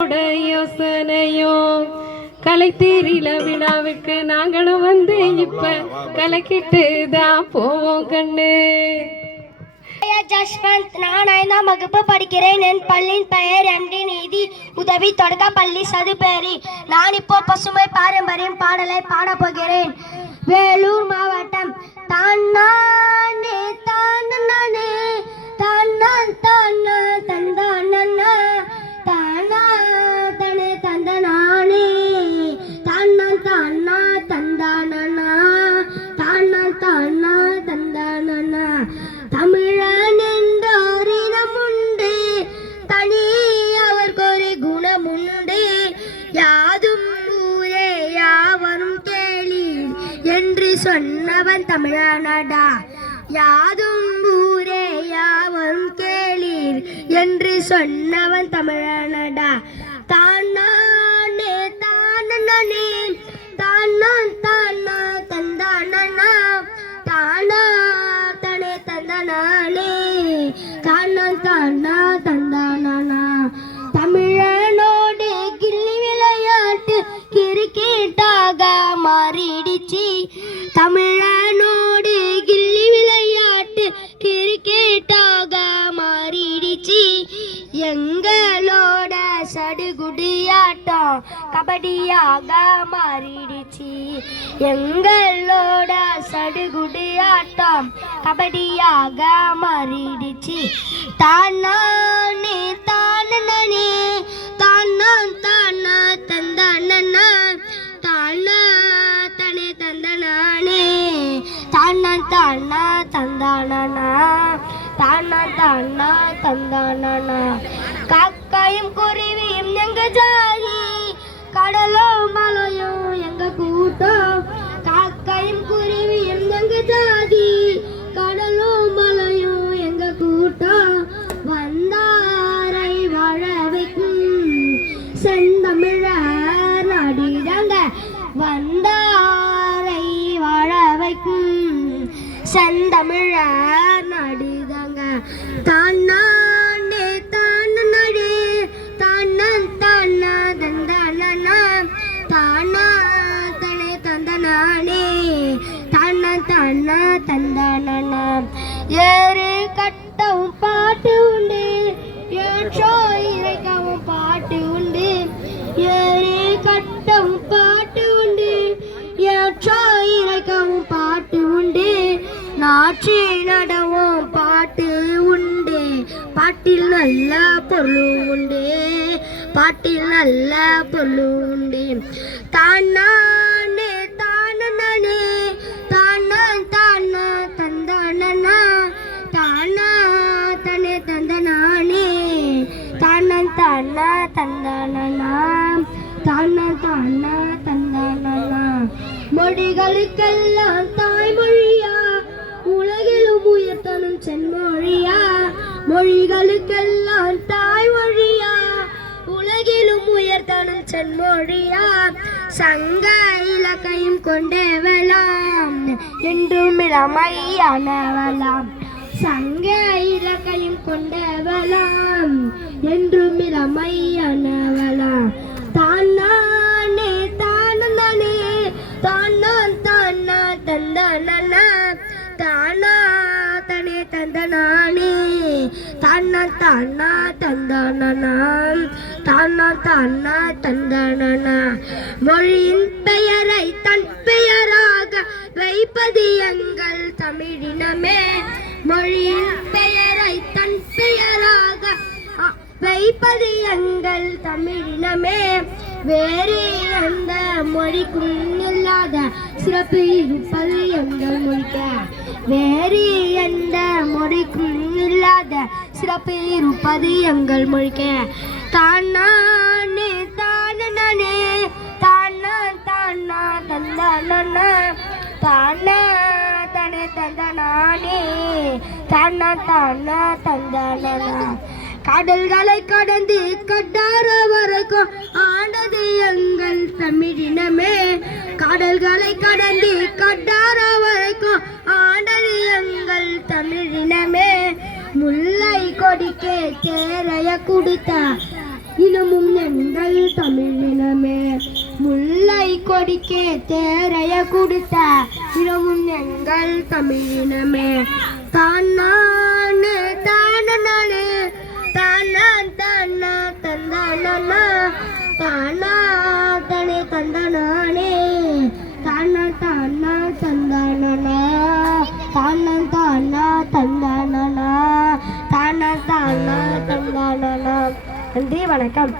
யோசனையோ கலைத்தீரில விழாவுக்கு நாங்களும் வந்து இப்ப கலக்கிட்டு தான் போவோம் கண்ணு. ஐயா ஜஸ்வந்த் நான் ஐந்தாம் வகுப்பு படிக்கிறேன். என் பள்ளியின் பெயர் எம்டி நீதி. உதவி தொடக்க பள்ளி சதுப்பேரி. நான் இப்போ பசுமை பாரம்பரியம் பாடலை பாடப்போகிறேன் சொன்னவன் தமிழனடா. யாதும் ஊரே யாவும் கேளீர் என்று சொன்னவன் தமிழனடா. தானானே தானே தான் தானா தந்தானா தானா தனே தந்தனானே. தானா தானா தந்தா கபடியாக மாறிடுச்சு எங்களோட சடுகுடு ஆட்டம் கபடியாக மாறிடுச்சு தானானே தானே தானா தானா தந்தானா தானா தனே தந்தனானே தானா தானா தந்தானா தானா தானா தந்தானா காக்காயும் குருவியும் எங்க ஜாதி தமிழர் நடிதாங்க தன்னாண்டே தானே நடி தன்னன் தானா தந்தானா தானா தனே தந்தனானே தன்னன் தானா தந்தானா ஏறு கட்டவும் பாட்டு உண்டு. ஏற்றோ இறைக்கவும் பாட்டு உண்டு. ஏறு கட்டவும் ஆட்சி நடவும் பாட்டு உண்டு. பாட்டில் நல்ல பொருள் உண்டு. பாட்டில் நல்ல பொருள் உண்டு. தானானே தானே தானா தானா தந்தானா தானா தனே தந்தனானே. தானா தானா தந்தானா தானா தானா தந்தானா மொழிகளுக்கெல்லாம் செம்மொழியா மொழிகளுக்கெல்லாம் தாய்மொழியா உலகிலும் உயர்த்தனும் செம்மொழியா சங்க இலக்கையும் கொண்டேவலாம் என்றும் இளமையானவலாம் சங்க இலக்கையும் கொண்டவலாம் என்றும் இளமையானவலாம் தான் அண்ணா தானா தானா தானா தந்தானா மொழியின் பெயரை தன் பெயராக வைப்பது எங்கள் தமிழினமே. மொழியின் பெயரை தன் பெயராக வைப்பது எங்கள் தமிழினமே. வேறு எந்த மொழிக்கும் இல்லாத சிறப்பு இருப்பது எங்கள் மொழிக்க. வேறு எந்த மொழிக்கும் இல்லாத சிறப்பு இருப்பது எங்கள் மொழிக்க தானே தானே தானா தானா தந்தானா தானா தனே தந்தானே தானா தானா தந்தானா கடல்களை கடந்து கட்டார வரைக்கும் ஆண்டது எங்கள் தமிழினமே. கடல்களை கடந்து கட்டார வரைக்கும் ஆண்டது எங்கள் தமிழினமே. முல்லை கொடிக்கே தேரைய குடித்த இனமும் எங்கள் தமிழினமே. முல்லை கொடிக்கே தேரைய கொடுத்த இனமும் எங்கள் தமிழினமே. தானானு நன்றி வணக்கம்.